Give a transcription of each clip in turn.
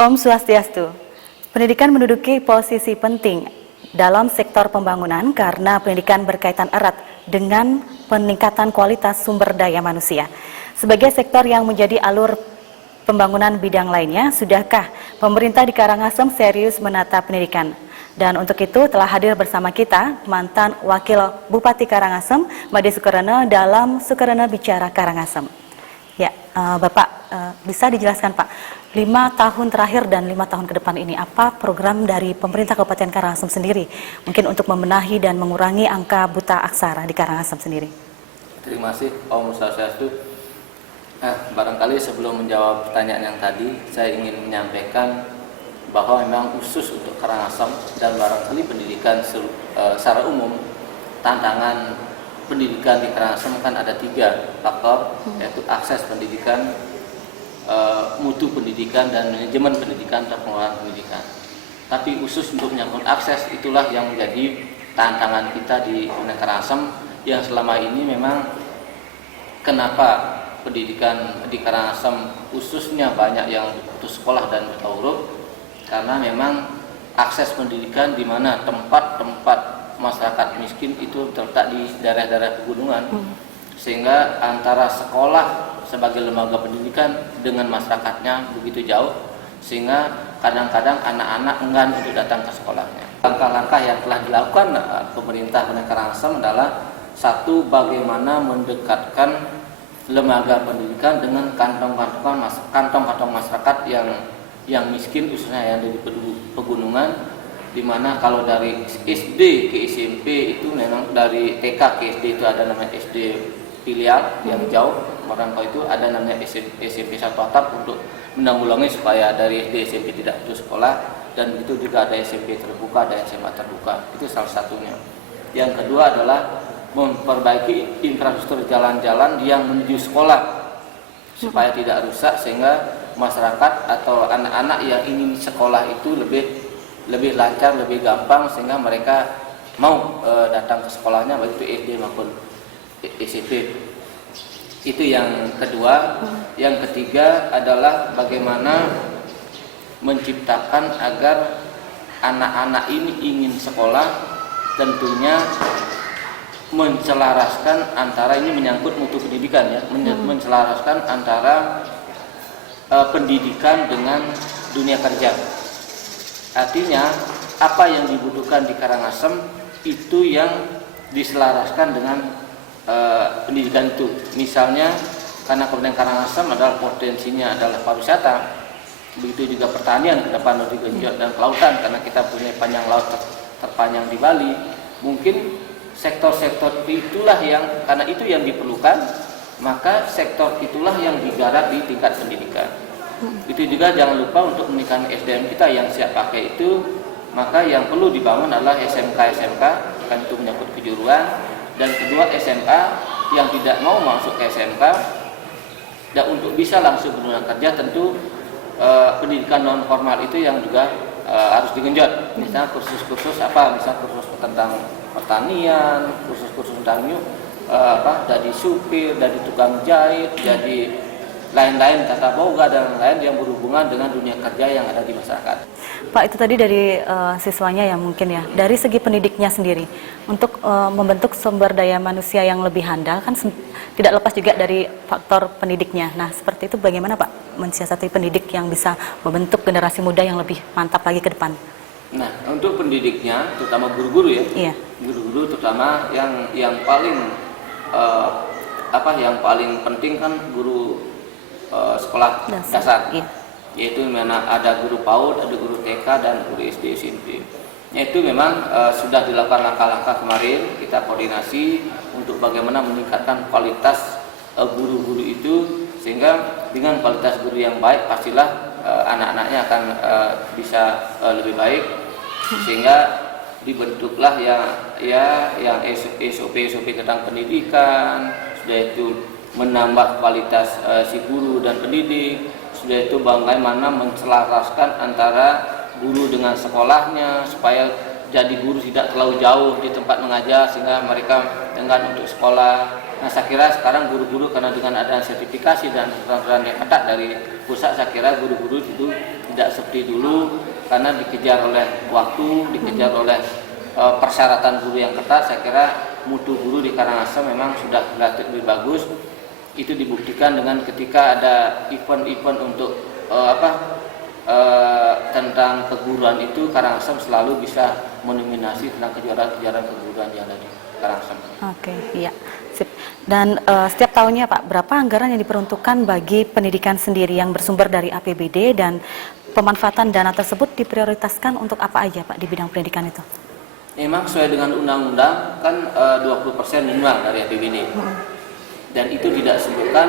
Om Swastiastu. Pendidikan menduduki posisi penting dalam sektor pembangunan karena pendidikan berkaitan erat dengan peningkatan kualitas sumber daya manusia. Sebagai sektor yang menjadi alur pembangunan bidang lainnya, sudahkah pemerintah di Karangasem serius menata pendidikan? Dan untuk itu telah hadir bersama kita mantan Wakil Bupati Karangasem, Made Sukarana, dalam Sukarana Bicara Karangasem. Ya, Bapak, bisa dijelaskan Pak, 5 tahun terakhir dan 5 tahun ke depan ini, apa program dari pemerintah Kabupaten Karangasem sendiri, mungkin untuk membenahi dan mengurangi angka buta aksara di Karangasem sendiri? Terima kasih Om Swastiastu. Barangkali sebelum menjawab pertanyaan yang tadi, saya ingin menyampaikan bahwa memang khusus untuk Karangasem dan barangkali pendidikan secara umum, tantangan pendidikan di Karangasem kan ada 3 faktor, yaitu akses pendidikan, mutu pendidikan, dan manajemen pendidikan atau pengelolaan pendidikan. Tapi khusus untuk menyangkut akses, itulah yang menjadi tantangan kita di Karangasem, yang selama ini memang kenapa pendidikan di Karangasem khususnya banyak yang putus sekolah dan buta huruf, karena memang akses pendidikan di mana tempat-tempat masyarakat miskin itu terletak di daerah-daerah pegunungan, sehingga antara sekolah sebagai lembaga pendidikan dengan masyarakatnya begitu jauh, sehingga kadang-kadang anak-anak enggan untuk datang ke sekolahnya. Langkah-langkah yang telah dilakukan pemerintah Karangasem adalah satu, bagaimana mendekatkan lembaga pendidikan dengan kantong-kantong masyarakat yang miskin, khususnya yang ada di pegunungan, di mana kalau dari SD ke SMP itu memang dari TK ke SD itu ada namanya SD filial yang jauh merantau, itu ada namanya SMP satu atap untuk menanggulangi supaya dari SD SMP tidak putus sekolah, dan begitu juga ada SMP terbuka, ada SMA terbuka. Itu salah satunya. Yang kedua adalah memperbaiki infrastruktur jalan-jalan yang menuju sekolah supaya tidak rusak, sehingga masyarakat atau anak-anak yang ingin sekolah itu lebih lancar, lebih gampang, sehingga mereka mau datang ke sekolahnya, baik itu SD maupun SMP. Itu yang kedua. Yang ketiga adalah bagaimana menciptakan agar anak-anak ini ingin sekolah, tentunya mencelaraskan antara, ini menyangkut mutu pendidikan ya, mencelaraskan antara pendidikan dengan dunia kerja. Artinya apa yang dibutuhkan di Karangasem itu yang diselaraskan dengan pendidikan itu. Misalnya karena Kabupaten Karangasem adalah potensinya adalah pariwisata, begitu juga pertanian ke depan lebih genjot, dan kelautan karena kita punya panjang laut terpanjang di Bali. Mungkin sektor-sektor itulah yang, karena itu yang diperlukan, maka sektor itulah yang digarap di tingkat pendidikan. Itu juga jangan lupa untuk meningkatkan SDM kita yang siap pakai itu, maka yang perlu dibangun adalah SMK, kan itu menyangkut kejuruan. Dan kedua, SMA yang tidak mau masuk ke SMK dan untuk bisa langsung berdunia kerja, tentu pendidikan non formal itu yang juga harus digenjot. Misalnya kursus-kursus misal kursus tentang pertanian, kursus-kursus tentang jadi supir, jadi tukang jahit, jadi lain-lain, tata boga dan lain yang berhubungan dengan dunia kerja yang ada di masyarakat. Pak, itu tadi dari siswanya ya mungkin ya. Dari segi pendidiknya sendiri, untuk membentuk sumber daya manusia yang lebih handal kan tidak lepas juga dari faktor pendidiknya. Nah, seperti itu bagaimana Pak mensiasati pendidik yang bisa membentuk generasi muda yang lebih mantap lagi ke depan? Nah, untuk pendidiknya, terutama guru-guru ya, iya. Guru-guru terutama yang paling yang paling penting kan guru sekolah dasar. Iya. Yaitu mana ada guru PAUD, ada guru TK, dan guru SD SMP. Itu memang sudah dilakukan langkah-langkah kemarin, kita koordinasi untuk bagaimana meningkatkan kualitas guru-guru itu, sehingga dengan kualitas guru yang baik pastilah anak-anaknya akan bisa lebih baik, sehingga dibentuklah yang SOP tentang pendidikan, sudah itu menambah kualitas si guru dan pendidik, sudah itu bagaimana menselaraskan antara guru dengan sekolahnya supaya jadi guru tidak terlalu jauh di tempat mengajar sehingga mereka enggan untuk sekolah. Nah, saya kira sekarang guru-guru karena dengan adanya sertifikasi dan peraturan yang ketat dari pusat, saya kira guru-guru itu tidak seperti dulu karena dikejar oleh waktu, dikejar oleh persyaratan guru yang ketat. Saya kira mutu guru di Karangasem memang sudah relatif lebih bagus. Itu dibuktikan dengan ketika ada event-event untuk tentang keguruan itu, Karangasem selalu bisa mendominasi tentang kejuaraan keguruan yang ada di Karangasem. Oke, iya. Sip. Dan setiap tahunnya Pak, berapa anggaran yang diperuntukkan bagi pendidikan sendiri yang bersumber dari APBD, dan pemanfaatan dana tersebut diprioritaskan untuk apa aja Pak di bidang pendidikan itu? Memang sesuai dengan undang-undang kan 20% minimal dari APBD. Dan itu tidak disebutkan,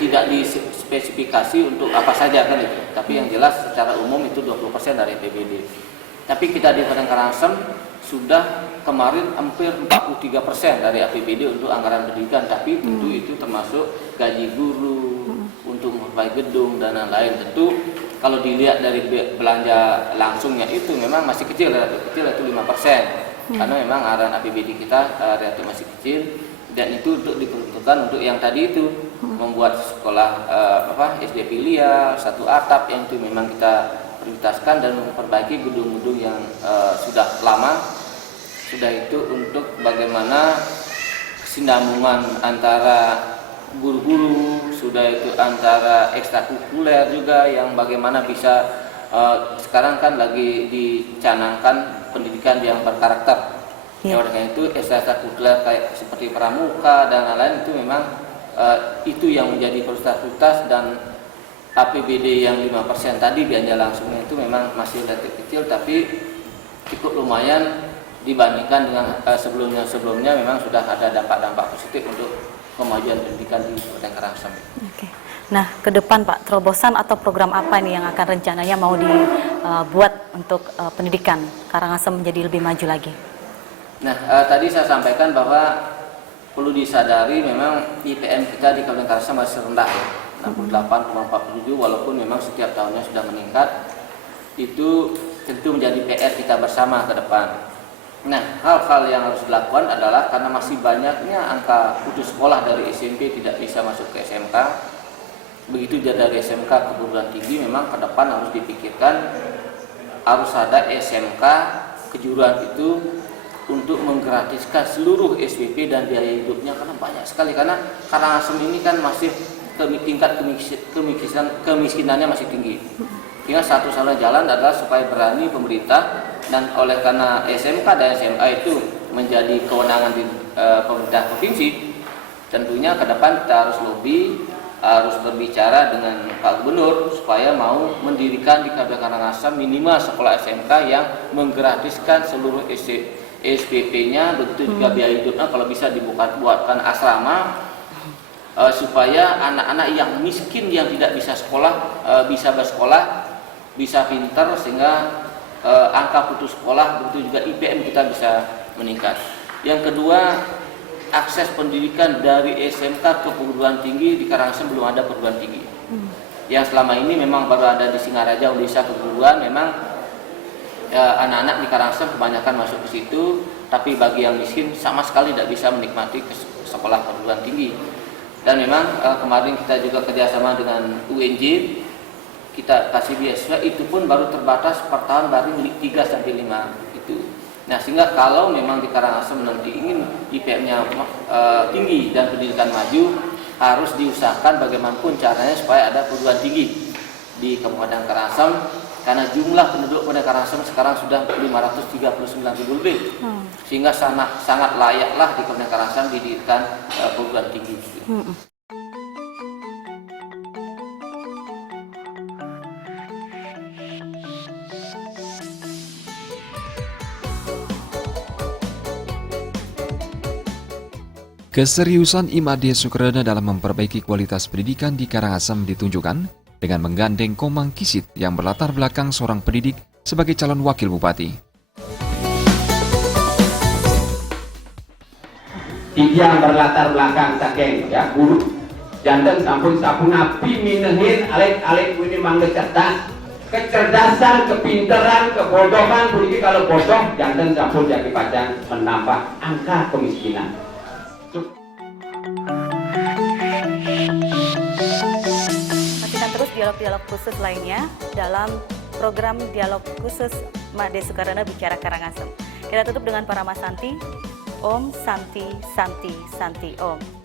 tidak dispesifikasi untuk apa saja kan itu. Tapi yang jelas secara umum itu 20% dari APBD. Tapi kita di Kabupaten Karangasem sudah kemarin hampir 43% dari APBD untuk anggaran pendidikan. Tapi tentu itu termasuk gaji guru, untuk memperbaiki gedung dan lain-lain. Tentu kalau dilihat dari belanja langsungnya itu memang masih kecil, relatif kecil, itu 5%. Karena memang anggaran APBD kita relatif masih kecil. Dan itu untuk diperuntukkan untuk yang tadi itu membuat sekolah SD Pilia, satu atap, yang itu memang kita prioritaskan, dan memperbaiki gedung-gedung yang sudah lama. Sudah itu untuk bagaimana kesinambungan antara guru-guru, sudah itu antara ekstrakurikuler juga, yang bagaimana bisa sekarang kan lagi dicanangkan pendidikan yang berkarakter. Ya, oleh itu ekstrakurikuler kayak seperti pramuka dan lain-lain itu memang itu yang menjadi prioritas, dan APBD yang 5% tadi belanja langsungnya itu memang masih relatif kecil, tapi cukup lumayan dibandingkan dengan sebelumnya memang sudah ada dampak-dampak positif untuk kemajuan pendidikan di Kabupaten Karangasem. Oke. Nah, ke depan Pak, terobosan atau program apa nih yang akan rencananya mau dibuat untuk pendidikan Karangasem menjadi lebih maju lagi? Nah, tadi saya sampaikan bahwa perlu disadari memang IPM kita di Kabupaten Karangasem masih rendah, 68,47, walaupun memang setiap tahunnya sudah meningkat. Itu tentu menjadi PR kita bersama ke depan. Nah, hal-hal yang harus dilakukan adalah karena masih banyaknya angka putus sekolah dari SMP tidak bisa masuk ke SMK. Begitu juga dari SMK ke perguruan tinggi, memang ke depan harus dipikirkan harus ada SMK kejuruan itu untuk menggratiskan seluruh SPP dan biaya hidupnya, karena banyak sekali. Karena Karangasem ini kan masih tingkat kemiskinannya masih tinggi. Sehingga satu-satunya jalan adalah supaya berani pemerintah, dan oleh karena SMK dan SMA itu menjadi kewenangan di pemerintah provinsi, tentunya ke depan kita harus lobby, harus berbicara dengan Pak Gubernur supaya mau mendirikan di Kabupaten Karangasem minimal sekolah SMK yang menggratiskan seluruh SPP-nya, begitu juga biaya hidupnya. Kalau bisa buatkan asrama supaya anak-anak yang miskin yang tidak bisa sekolah bisa bersekolah, bisa pintar, sehingga angka putus sekolah, begitu juga IPM kita bisa meningkat. Yang kedua, akses pendidikan dari SMK ke perguruan tinggi di Karangasem belum ada perguruan tinggi. Yang selama ini memang baru ada di Singaraja, Desa Keguruan. Memang anak-anak di Karangasem kebanyakan masuk ke situ, tapi bagi yang miskin sama sekali tidak bisa menikmati ke sekolah perguruan tinggi. Dan memang kemarin kita juga kerjasama dengan UNJ, kita kasih beasiswa, itu pun baru terbatas per tahun baru 3-5 itu. Nah, sehingga kalau memang di Karangasem nanti ingin IPM-nya tinggi dan pendidikan maju, harus diusahakan bagaimanapun caranya supaya ada perguruan tinggi di Kabupaten Karangasem, karena jumlah penduduk Kabupaten Karangasem sekarang sudah 539.000 lebih, sehingga sangat layaklah di Kabupaten Karangasem didirikan perguruan tinggi. Keseriusan Imade Sukrana dalam memperbaiki kualitas pendidikan di Karangasem ditunjukkan dengan menggandeng Komang Kisit yang berlatar belakang seorang pendidik sebagai calon wakil bupati. Yang berlatar belakang saking ya guru jantan sampun api minehin alek ini mangga cerdas, kecerdasan, kepintaran, kebodohan. Begitu kalau bodoh jantan sampun jadi pacang menambah angka kemiskinan. Masihkan terus dialog-dialog khusus lainnya dalam program dialog khusus Made Sukarana Bicara Karangasem. Kita tutup dengan Parama Santi. Om Santi Santi Santi Om.